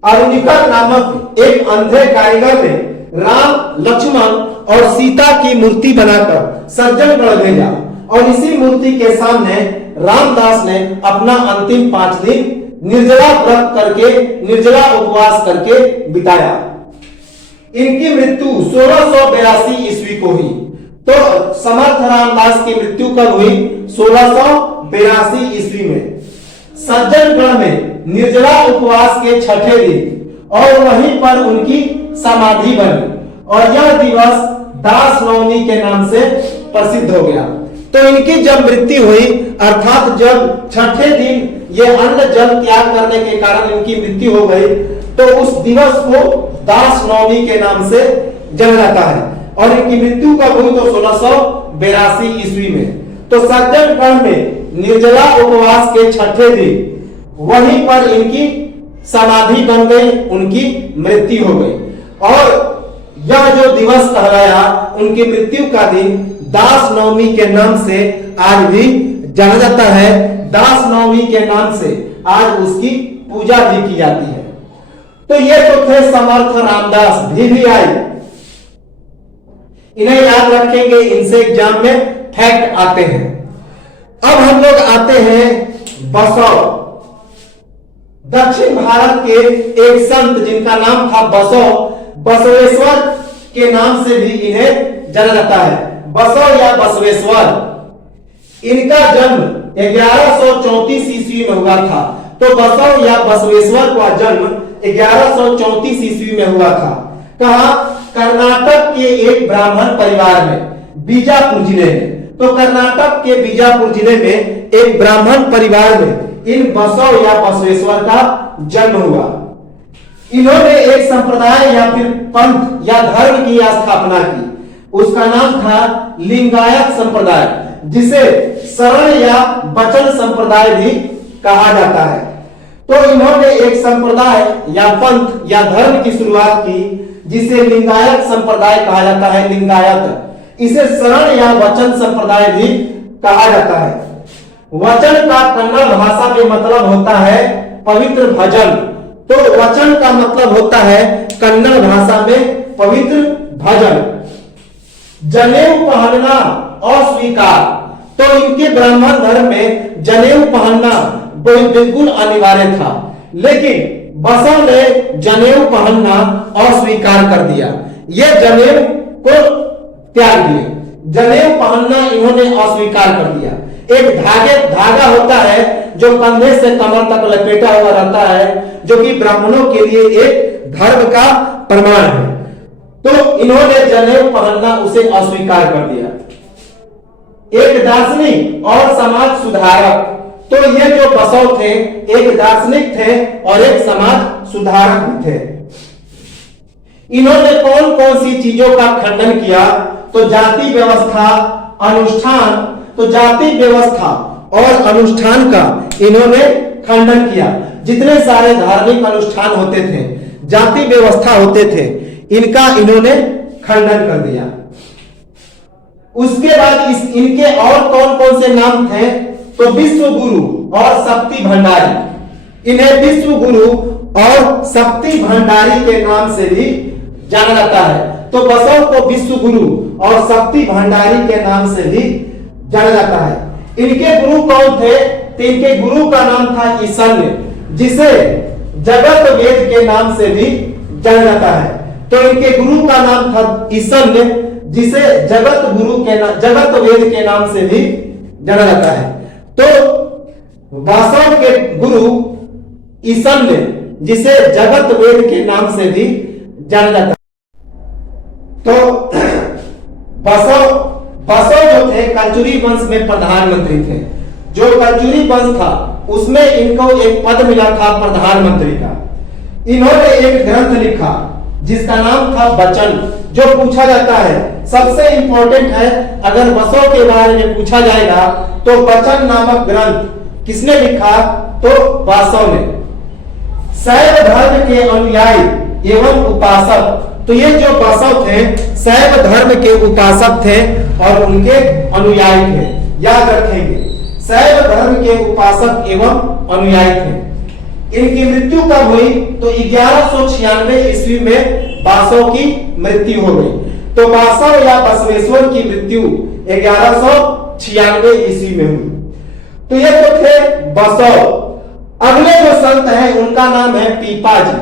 अरुणिकर नामक एक अंधे कारीगर ने राम, लक्ष्मण और सीता की मूर्ति बनाकर सज्जनगढ़ भेजा और इसी मूर्ति के सामने रामदास ने अपना अंतिम 5 दिन निर्जला व्रत करके, निर्जला उपवास करके बिताया। इनकी मृत्यु 1682 ईस्वी को हुई। तो समर्थ रामदास की मृत्यु कब हुई? 1682 ईस्वी में सज्जनगढ़ में निर्जला उपवास के 6ठे दिन और वहीं पर उनकी समाधि बनी और यह दिवस दास नवमी के नाम से प्रसिद्ध हो गया। तो इनकी जब मृत्यु हुई, अर्थात जब 6ठे दिन ये अन्न जल त्याग करने के कारण इनकी मृत्यु हो गई, तो उस दिवस को दास नवमी के नाम से जाना जाता है और इनकी मृत्यु कब हुई? तो 1682 ईस्वी में। तो सज्जनगढ़ में निर्जला उपवास के 6ठे दिन वहीं पर इनकी समाधि बन गई, उनकी मृत्यु हो गई। और यह जो दिवस कहलाया उनकी मृत्यु का दिन दास नवमी के नाम से आज भी जाना जाता है। दास नवमी के नाम से आज उसकी पूजा भी की जाती है। तो ये तो थे समर्थ रामदास VVI, इन्हें याद रखेंगे, इनसे एग्जाम में फैक्ट आते हैं। अब हम लोग आते हैं बसव। दक्षिण भारत के एक संत जिनका नाम था बसव, बसवेश्वर के नाम से भी इन्हें जाना जाता है। बसव या बसवेश्वर, इनका जन्म 1134 ईस्वी में हुआ था। तो बसव या बसवेश्वर का जन्म 1134 ईस्वी में हुआ था। कहां? कर्नाटक के एक ब्राह्मण परिवार में, बीजापुर जिले में। तो कर्नाटक के बीजापुर जिले में एक ब्राह्मण परिवार में इन बसव या बसवेश्वर का जन्म हुआ। इन्होंने एक संप्रदाय या फिर पंथ या धर्म की स्थापना की, उसका नाम था लिंगायत संप्रदाय, जिसे शरण या वचन संप्रदाय भी कहा जाता है। तो इन्होंने एक संप्रदाय या पंथ या धर्म की शुरुआत की, जिसे लिंगायत संप्रदाय कहा जाता है। लिंगायत, इसे शरण या वचन संप्रदाय भी कहा जाता है। वचन का कन्नड़ भाषा में मतलब होता है पवित्र भजन। तो वचन का मतलब होता है कन्नड़ भाषा में पवित्र भजन। जनेऊ पहनना अस्वीकार, तो इनके ब्राह्मण धर्म में जनेऊ पहनना बिल्कुल अनिवार्य था, लेकिन बसव ने जनेऊ पहनना अस्वीकार कर दिया। ये जनेऊ को त्याग दिए, जनेऊ पहनना इन्होंने अस्वीकार कर दिया। एक धागा होता है जो कंधे से कमर तक लपेटा हुआ रहता है, जो कि ब्राह्मणों के लिए एक धर्म का प्रमाण है। तो इन्होंने जनेऊ पहनना उसे अस्वीकार कर दिया। एक दार्शनिक और समाज सुधारक, तो ये जो बसव थे एक दार्शनिक थे और एक समाज सुधारक भी थे। इन्होंने कौन कौन सी चीजों का खंडन किया? तो जाति व्यवस्था, अनुष्ठान, तो जाति व्यवस्था और अनुष्ठान का इन्होंने खंडन किया। जितने सारे धार्मिक अनुष्ठान होते थे, जाति व्यवस्था होते थे, इनका इन्होंने खंडन कर दिया। उसके बाद इनके और कौन कौन से नाम थे? तो विश्व गुरु और शक्ति भंडारी। इन्हें विश्व गुरु और शक्ति भंडारी के नाम से भी जाना जाता है। तो बसव को विश्व गुरु और शक्ति भंडारी के नाम से भी जाना जाता है। इनके गुरु कौन थे? तो इनके गुरु का नाम था ईशान्य, जिसे जगत वेद के नाम से भी जाना जाता है। तो इनके गुरु का नाम था ईशान्य, जिसे जगत वेद के नाम से भी जाना जाता है। तो बसव के गुरु ईशान्य, जिसे जगत वेद के नाम से भी जाना जाता है। तो बसव जो थे कल्चुरी वंश में प्रधानमंत्री थे। जो कल्चुरी वंश था उसमें इनको एक पद मिला था प्रधानमंत्री का। इन्होंने एक ग्रंथ लिखा जिसका नाम था वचन, जो पूछा जाता है सबसे इंपॉर्टेंट है। अगर बसव के बारे में पूछा जाएगा तो वचन नामक ग्रंथ किसने लिखा? तो बसव ने। शैव धर्म के अनुयायी एवं उपासक, तो ये जो बसव थे शैव धर्म के उपासक थे और उनके अनुयायी थे। याद रखेंगे, शैव धर्म के उपासक एवं अनुयायी थे। इनकी मृत्यु कब हुई? तो 1196 ईस्वी में बसव की मृत्यु हो गई। तो बसव या बसवेश्वर की मृत्यु 1196 ईस्वी में हुई। तो ये तो थे बसव। अगले जो संत हैं उनका नाम है पीपा जी।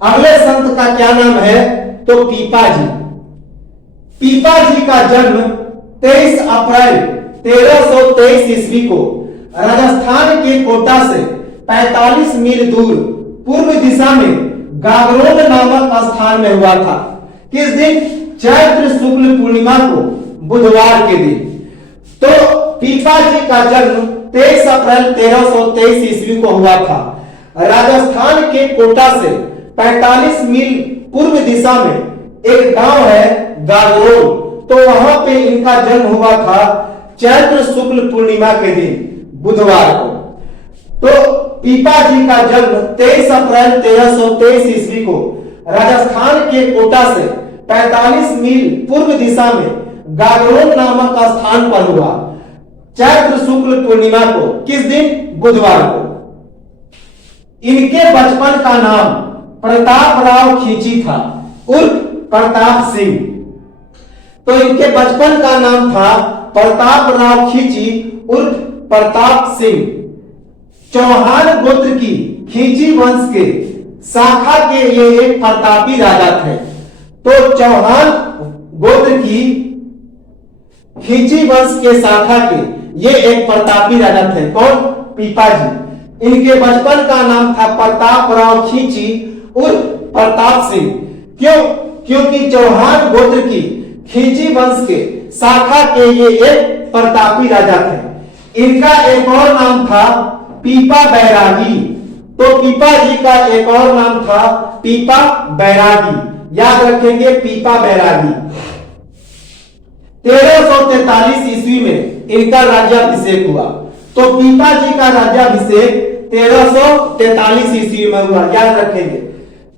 अगले संत का क्या नाम है? तो पीपा जी। पीपा जी का जन्म 23 अप्रैल 1323 ईस्वी को राजस्थान के कोटा से 45 मील दूर पूर्व दिशा में गागरोन नामक स्थान में हुआ था। किस दिन? चैत्र शुक्ल पूर्णिमा को, बुधवार के दिन। तो पीपा जी का जन्म 23 अप्रैल 1323 ईस्वी को हुआ था। राजस्थान के कोटा से 45 मील पूर्व दिशा में एक गांव है गागरोन, तो वहां पे इनका जन्म हुआ था चैत्र शुक्ल पूर्णिमा के दिन, बुधवार को। तो पीपा जी का जन्म 23 अप्रैल 1323 ईस्वी को राजस्थान के कोटा से 45 मील पूर्व दिशा में गागरोन नामक स्थान पर हुआ, चैत्र शुक्ल पूर्णिमा को। किस दिन? बुधवार को। इनके बचपन का नाम प्रताप राव खींची था उर्फ प्रताप सिंह। तो इनके बचपन का नाम था प्रताप राव खींची उर्फ प्रताप सिंह। चौहान गोत्र की खींची वंश के शाखा के ये एक प्रतापी राजा थे। तो चौहान गोत्र की खींची वंश के शाखा के ये एक प्रतापी राजा थे। कौन? पीपा जी। इनके बचपन का नाम था प्रताप राव खींची उर्फ प्रताप सिंह। क्यों? क्योंकि चौहान गोत्र की खींची वंश के शाखा के ये एक प्रतापी राजा थे। इनका एक और नाम था पीपा बैरागी। तो पीपा जी का एक और नाम था पीपा बैरागी। याद रखेंगे, पीपा बैरागी। 1343 ईस्वी में इनका राज्याभिषेक हुआ। तो पीपा जी का राज्याभिषेक 1343 ईस्वी में हुआ, याद रखेंगे।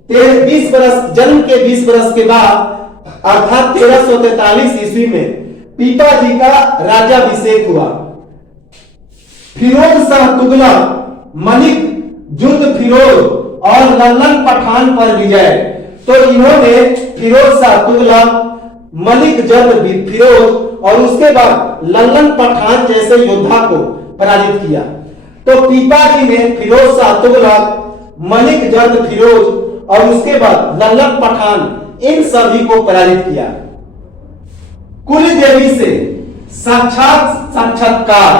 20 बरस, जन्म के 20 बरस के बाद अर्थात 1343 ईस्वी में पीपा जी का राज्याभिषेक हुआ। फिरोज शाह तुगलक, मलिक जुल्द फिरोज और लल्लन पठान पर विजय। तो इन्होंने फिरोज शाह तुगलक, मलिक जुल्द फिरोज और उसके बाद लल्लन पठान जैसे योद्धा को पराजित किया। तो पीपा जी ने फिरोज शाह तुगलक, मलिक जुल्द फिरोज और उसके बाद लल्लन पठान, इन सभी को पराजित किया। कुल देवी से साक्षात्कार,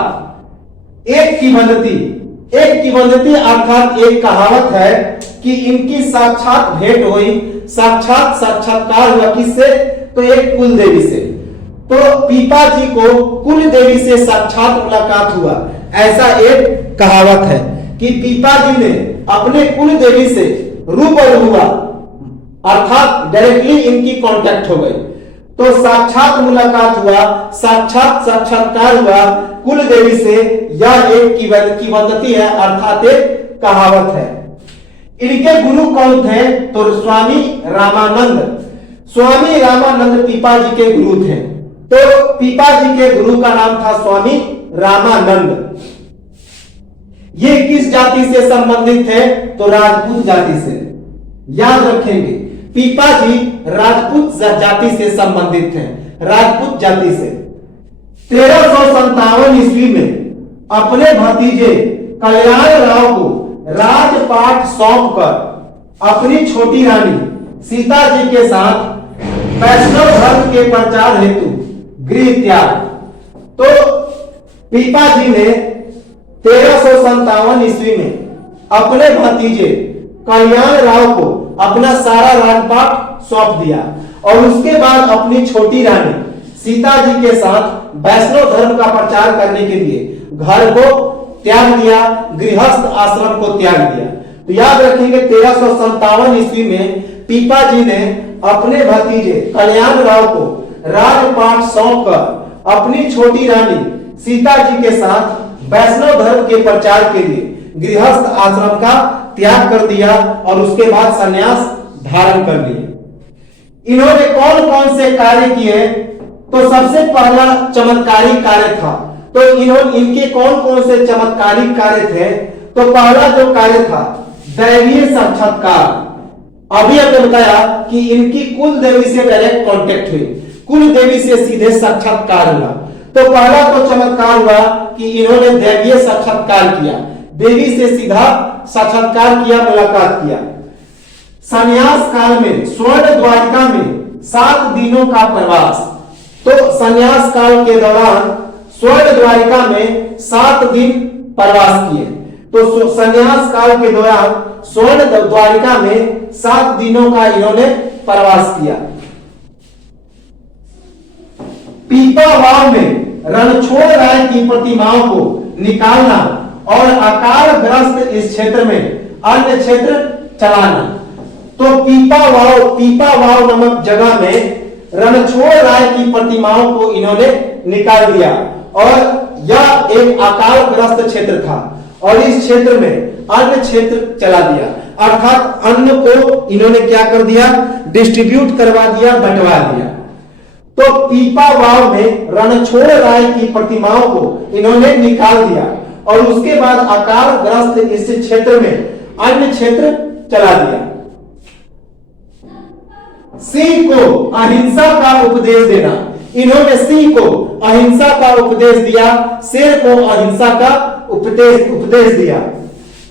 एक किंवदंती अर्थात एक कहावत है कि इनकी साक्षात भेंट हुई, साक्षात्कार हुआ। किससे? तो एक कुल देवी से। तो पीपा जी को कुल देवी से साक्षात मुलाकात हुआ, ऐसा एक कहावत है कि पीपा जी ने अपने कुल देवी से रूबरू हुआ, अर्थात डायरेक्टली इनकी कांटेक्ट हो गई। तो साक्षात मुलाकात हुआ, साक्षात्कार हुआ कुल देवी से, यह एक किंवदंती है, अर्थात एक कहावत है। इनके गुरु कौन थे? तो स्वामी रामानंद। स्वामी रामानंद पीपा जी के गुरु थे। तो पीपा जी के गुरु का नाम था स्वामी रामानंद। ये किस जाति से संबंधित थे? तो राजपूत जाति से। याद रखेंगे, पीपा जी राजपूत जाति से संबंधित थे, राजपूत जाति से। 1357 ईस्वी में अपने भतीजे कल्याण राव को राजपाट सौंपकर अपनी छोटी रानी सीता जी के साथ वैष्णव धर्म के प्रचार हेतु गृह त्याग। तो पीपा जी ने 1357 ईस्वी में अपने भतीजे कल्याण राव को अपना सारा राजपाट सौंप दिया और उसके बाद अपनी छोटी रानी सीता जी के साथ वैष्णव धर्म का प्रचार करने के लिए घर को त्याग दिया, गृहस्थ आश्रम को त्याग दिया। तो याद रखेंगे 1357 ईस्वी में पीपा जी ने अपने भतीजे कल्याण राव को राजपाट सौंपकर अपनी छोटी रानी सीता जी के साथ वैष्णव धर्म के प्रचार के लिए गृहस्थ आश्रम का त्याग कर दिया और उसके बाद संन्यास धारण कर लिए। इन्होंने कौन कौन से कार्य किए? तो सबसे पहला चमत्कारी कार्य था। तो इनके कौन कौन से चमत्कारी कार्य थे? तो पहला जो कार्य था दैवीय साक्षात्कार। अभी हमने बताया कि इनकी कुल देवी से डायरेक्ट कांटेक्ट हुई, कुल देवी से सीधे साक्षात्कार हुआ। तो पहला तो चमत्कार हुआ कि इन्होंने दैवीय साक्षात्कार किया, देवी से सीधा साक्षात्कार किया, मुलाकात किया। संन्यास काल में स्वर्ण द्वारिका में 7 दिनों का प्रवास। तो संन्यास काल के दौरान स्वर्ण द्वारिका में 7 दिन प्रवास किए। तो संन्यास काल के दौरान स्वर्ण द्वारिका में 7 दिनों का इन्होंने प्रवास किया। पीपा वाव में रणछोड़ राय की प्रतिमाओं को निकालना और अकालग्रस्त इस क्षेत्र में अन्य क्षेत्र चलाना। तो पीपा वाव नामक जगह में रणछोड़ राय की प्रतिमाओं को इन्होंने निकाल दिया और यह एक अकालग्रस्त क्षेत्र था और इस क्षेत्र में अन्य क्षेत्र चला दिया, अर्थात अन्न को इन्होंने क्या कर दिया, डिस्ट्रीब्यूट करवा दिया, बंटवा दिया। तो पीपावाव में रणछोड़ राय की प्रतिमाओं को इन्होंने निकाल दिया और उसके बाद अकाल ग्रस्त इस क्षेत्र में अन्य क्षेत्र चला दिया। सिंह को अहिंसा का उपदेश देना, इन्होंने सिंह को अहिंसा का उपदेश दिया, शेर को अहिंसा का उपदेश दिया।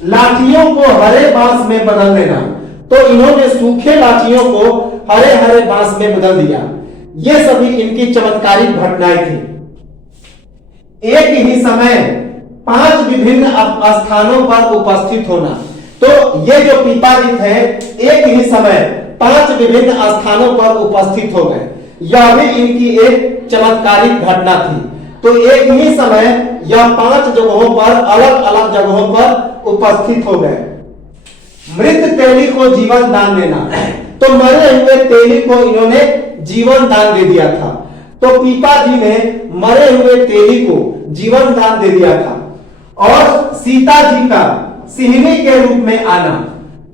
लाठियों को हरे बांस में बदल देना, तो इन्होंने सूखे लाठियों को हरे हरे बांस में बदल दिया। ये सभी इनकी चमत्कारिक घटनाएं थी। एक ही समय 5 विभिन्न स्थानों पर उपस्थित होना, तो ये जो पीपाजी थे एक ही समय 5 विभिन्न स्थानों पर उपस्थित हो गए। यह भी इनकी एक चमत्कारिक घटना थी। तो एक ही समय यह 5 जगहों पर, अलग अलग जगहों पर उपस्थित हो गए। मृत तेली को जीवन दान देना, तो मरे हुए तेली को इन्होंने जीवन दान दे दिया था। तो पीपाजी ने मरे हुए तेली को जीवन दान दे दिया था। और सीता जी का सिंहनी के रूप में आना,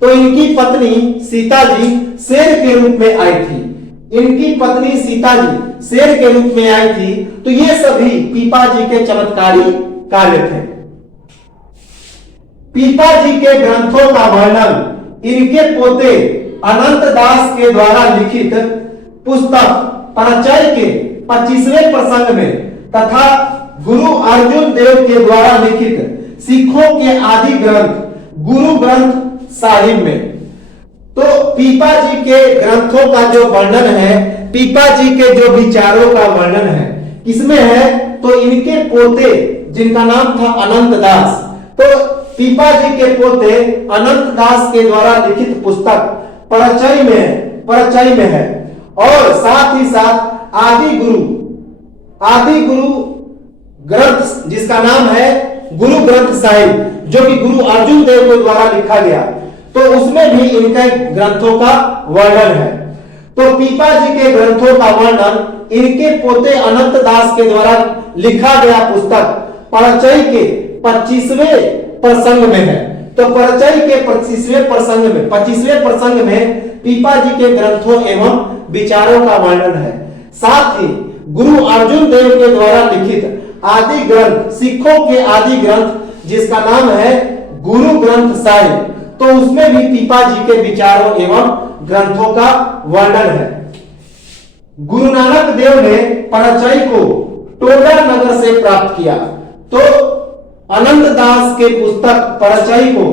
तो इनकी पत्नी सीता जी शेर के रूप में आई थी। इनकी पत्नी सीता जी शेर के रूप में आई थी। तो ये सभी पीपाजी के चमत्कारी कार्य थे। पीपाजी के ग्रंथों का वर्णन इनके पोते अनंत दास के द्वारा लिखित पुस्तक परिचय के 25वें प्रसंग में तथा गुरु अर्जुन देव के द्वारा लिखित सिखों के आदि ग्रंथ गुरु ग्रंथ साहिब में। तो पीपाजी के ग्रंथों का जो वर्णन है, पीपाजी के जो विचारों का वर्णन है, किसमें है, तो इनके पोते जिनका नाम था अनंत दास, तो पीपाजी के पोते अनंत दास के द्वारा लिखित पुस्तक परिचय में है। और साथ ही साथ आदि गुरु ग्रंथ जिसका नाम है गुरु ग्रंथ साहिब, जो कि गुरु अर्जुन देव के द्वारा लिखा गया, तो उसमें भी इनके ग्रंथों का वर्णन है। तो पीपाजी के ग्रंथों का वर्णन इनके पोते अनंत दास के द्वारा लिखा गया पुस्तक परिचय के 25वें प्रसंग में है। तो परिचय के 25वें प्रसंग में पीपाजी के ग्रंथों एवं विचारों का वर्णन है। साथ ही गुरु अर्जुन देव के द्वारा लिखित आदि ग्रंथ, सिखों के आदि ग्रंथ जिसका नाम है गुरु ग्रंथ साहिब, तो उसमें भी पीपाजी के विचारों एवं ग्रंथों का वर्णन है। गुरु नानक देव ने परिचय को टोडा नगर से प्राप्त किया। तो अनंत दास के पुस्तक परिचय को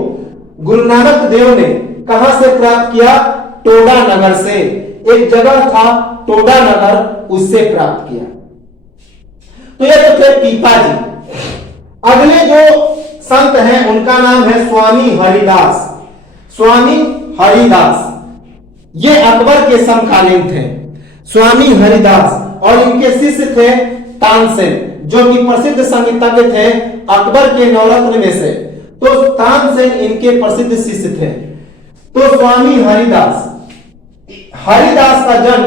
गुरु नानक देव ने कहां से प्राप्त किया, टोडा नगर से। एक जगह था टोडा नगर, उससे प्राप्त किया। तो ये तो थे पीपाजी। अगले जो संत हैं उनका नाम है स्वामी हरिदास। स्वामी हरिदास ये अकबर के समकालीन थे, स्वामी हरिदास। और इनके शिष्य थे तानसेन, जो कि प्रसिद्ध संगीतज्ञ थे अकबर के नवरत्न में से। तो तानसेन इनके प्रसिद्ध शिष्य थे। तो स्वामी हरिदास का जन्म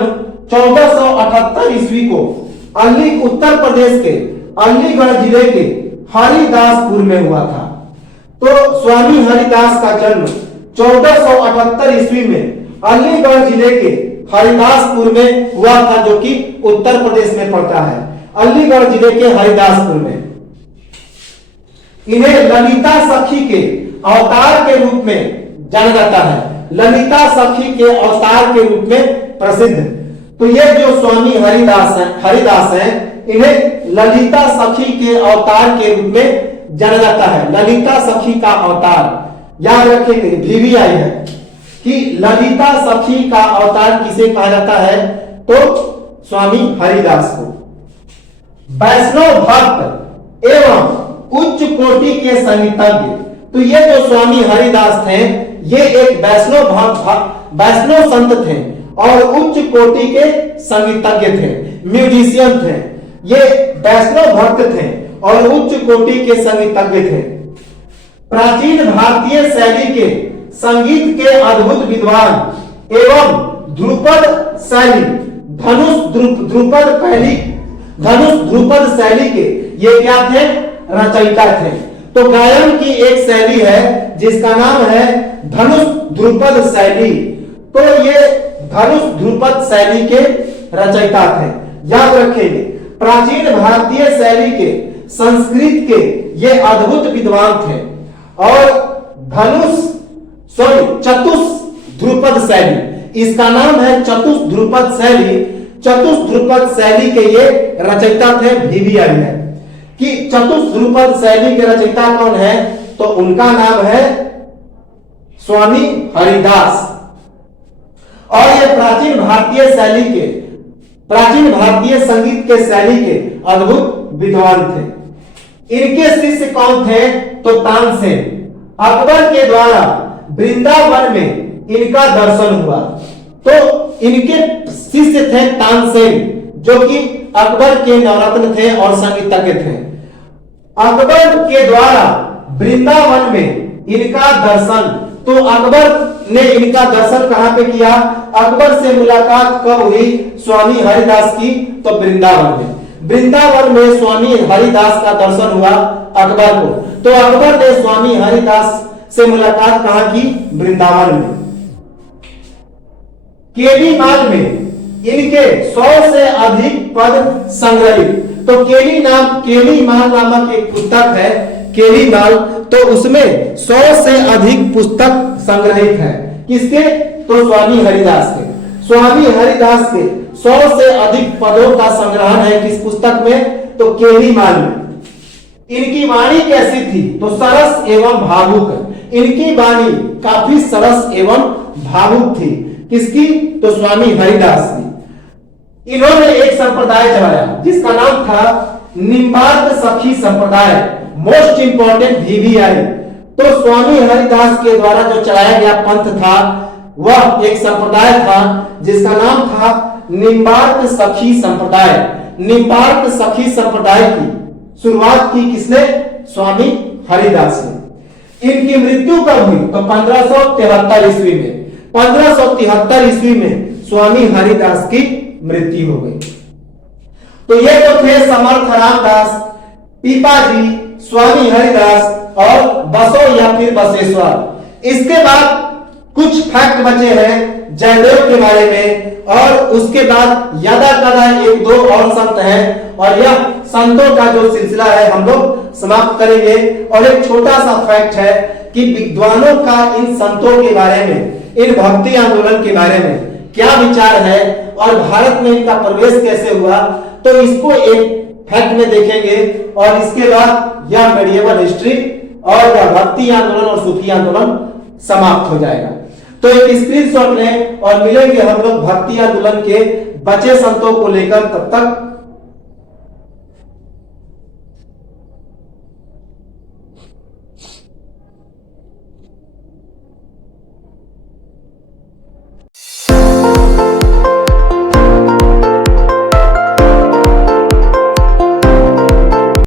1478 ईस्वी को उत्तर प्रदेश के अलीगढ़ जिले के हरिदासपुर में हुआ था। तो स्वामी हरिदास का जन्म 1478 ईस्वी में अलीगढ़ जिले के हरिदासपुर में हुआ था, जो कि उत्तर प्रदेश में पड़ता है, अलीगढ़ जिले के हरिदासपुर में। इन्हें ललिता सखी के अवतार के रूप में जाना जाता है, ललिता सखी के अवतार के रूप में प्रसिद्ध। तो ये जो स्वामी हरिदास हैं, इन्हें ललिता सखी के अवतार के रूप में जाना जाता है। ललिता सखी का अवतार याद रखेंगे, VVI है कि ललिता सखी का अवतार किसे कहा जाता है, तो स्वामी हरिदास को। वैष्णव भक्त एवं उच्च कोटि के संगीतज्ञ, तो ये जो स्वामी हरिदास थे ये एक वैष्णव संत थे और उच्च कोटि के संगीतज्ञ थे, म्यूजिशियन थे। ये वैष्णव भक्त थे और उच्च कोटि के संगीतज्ञ थे। प्राचीन भारतीय शैली के संगीत के अद्भुत विद्वान एवं ध्रुपद शैली धनुष ध्रुपद शैली के ये क्या थे, रचयिता थे। तो गायन की एक शैली है जिसका नाम है धनुष ध्रुपद शैली। तो ये धनुष ध्रुपद शैली के रचयिता थे, याद रखेंगे। प्राचीन भारतीय शैली के, संस्कृत के ये अद्भुत विद्वान थे। और चतुष ध्रुपद शैली, इसका नाम है चतुष ध्रुपद शैली। चतुष ध्रुपद शैली के ये रचयिता थे VVIR। कि चतुष ध्रुपद शैली के रचयिता कौन है, तो उनका नाम है स्वामी हरिदास। और ये प्राचीन भारतीय संगीत के शैली के अद्भुत विद्वान थे। इनके शिष्य कौन थे, तो तानसेन। अकबर के द्वारा वृंदावन में इनका दर्शन हुआ। तो इनके शिष्य थे तानसेन, जो कि अकबर के नवरत्न थे और संगीतज्ञ थे। अकबर के द्वारा वृंदावन में इनका दर्शन, तो अकबर ने इनका दर्शन कहां पे किया, अकबर से मुलाकात कब हुई स्वामी हरिदास की, तो वृंदावन में स्वामी हरिदास का दर्शन हुआ अकबर को। तो अकबर ने स्वामी हरिदास से मुलाकात कहां की, वृंदावन में। केलीमाल में इनके 100 से अधिक पद संग्रहित। तो केलीमाल नामक एक पुस्तक है, केलीमाल, तो उसमें 100 से अधिक पुस्तक संग्रहित है। किसके, तो स्वामी हरिदास के। स्वामी हरिदास के 100 से अधिक पदों का संग्रहण है किस पुस्तक में, तो केलीमाल में। इनकी वाणी कैसी थी, तो सरस एवं भावुक। इनकी वाणी काफी सरस एवं भावुक थी। किसकी, तो स्वामी हरिदास की। इन्होंने एक संप्रदाय चलाया जिसका नाम था निम्बार्क सखी संप्रदाय, मोस्ट इंपोर्टेंट VVI। तो स्वामी हरिदास के द्वारा जो चलाया गया पंथ था वह एक संप्रदाय था जिसका नाम था निम्बार्क सखी संप्रदाय। निम्बार्क सखी संप्रदाय की शुरुआत की किसने, स्वामी हरिदास ने। इनकी मृत्यु कब हुई, तो 1573 ईस्वी में। 1573 ईस्वी में स्वामी हरिदास की मृत्यु हो गई। तो ये तो थे समर्थ रामदास, पीपाजी, स्वामी हरिदास और बसो या फिर बसेश्वर। इसके बाद कुछ फैक्ट बचे हैं जयदेव के बारे में, और उसके बाद यदा कदा एक दो और संत हैं, और यह संतों का जो सिलसिला है हम लोग समाप्त करेंगे। और एक छोटा सा फैक्ट है कि विद्वानों का इन संतों के बारे में, इन भक्ति आंदोलन के बारे में क्या विचार है और भारत में इनका प्रवेश कैसे हुआ, तो इसको एक फैक्ट में देखेंगे। और इसके बाद यह मेडिएवल हिस्ट्री और भक्ति आंदोलन और सूफी आंदोलन समाप्त हो जाएगा। तो एक स्क्रीनशॉट लें और मिलेंगे हम लोग भक्ति आंदोलन के बचे संतों को लेकर। तब तक